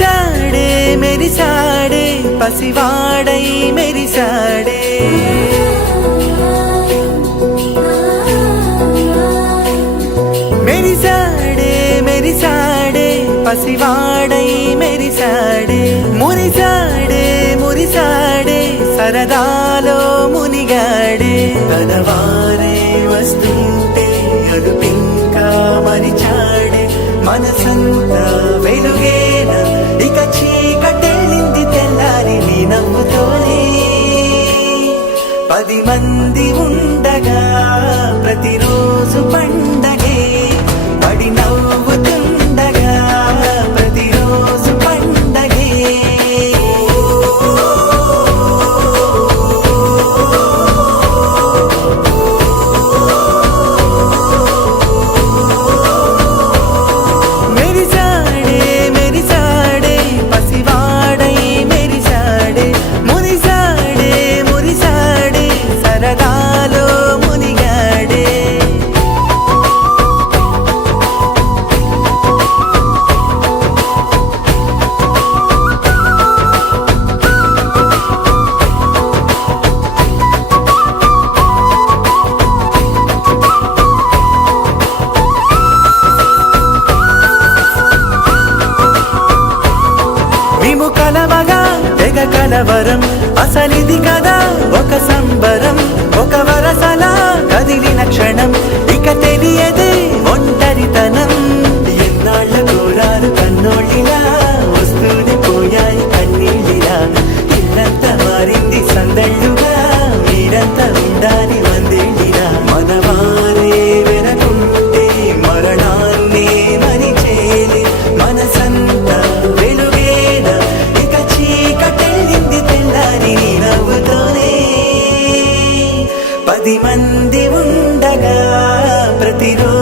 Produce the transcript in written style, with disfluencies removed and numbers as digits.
మురిసాడే మెరిసాడే పసివాడై మెరిసాడే మెరిసాడే మెరిసాడే పసివాడై మెరిసాడే మురిసాడే మురిసాడే సరదాలో మునిగాడే కనవారే వస్తుంటే అడుపింకా మరిచాడే మనసంతా వెలుగేన ఇక చీకటెళ్ళింది తెల్లారి నీ నవ్వుతోనే 10 మంది ఉండగా ప్రతిరోజు పండగే పడి నవ్వుతుండగా ప్రతిరోజు పండగే మెరిసాడే మెరిసాడే పసివాడై మెరిసాడే మురిసాడే మురిసాడే సరదాలో మునిగాడే మేము కలవగా తెగ కలవరం అసలిది కదా ఒక సంబరం ఒక వరసలా కదిలిన క్షణం ఇక తెలియదే ఒంటరితనం ఎన్నాళ్ళ కోరాలు కన్నోళ్ళిలా వస్తూనే పోయాయి కన్నీళ్ళిలా ఇల్లంతా మారింది సందళ్ళుగా మీరంతా ఉండాలి వందేళ్ళిలా మనవారే వెనకుంటే మరణాన్నే మరిచేలే మనసంతా వెలుగేన ఇక చీకటెళ్ళింది తెల్లారి నీ నవ్వుతోనే 10 మంది ఉండగా ప్రతిరోజు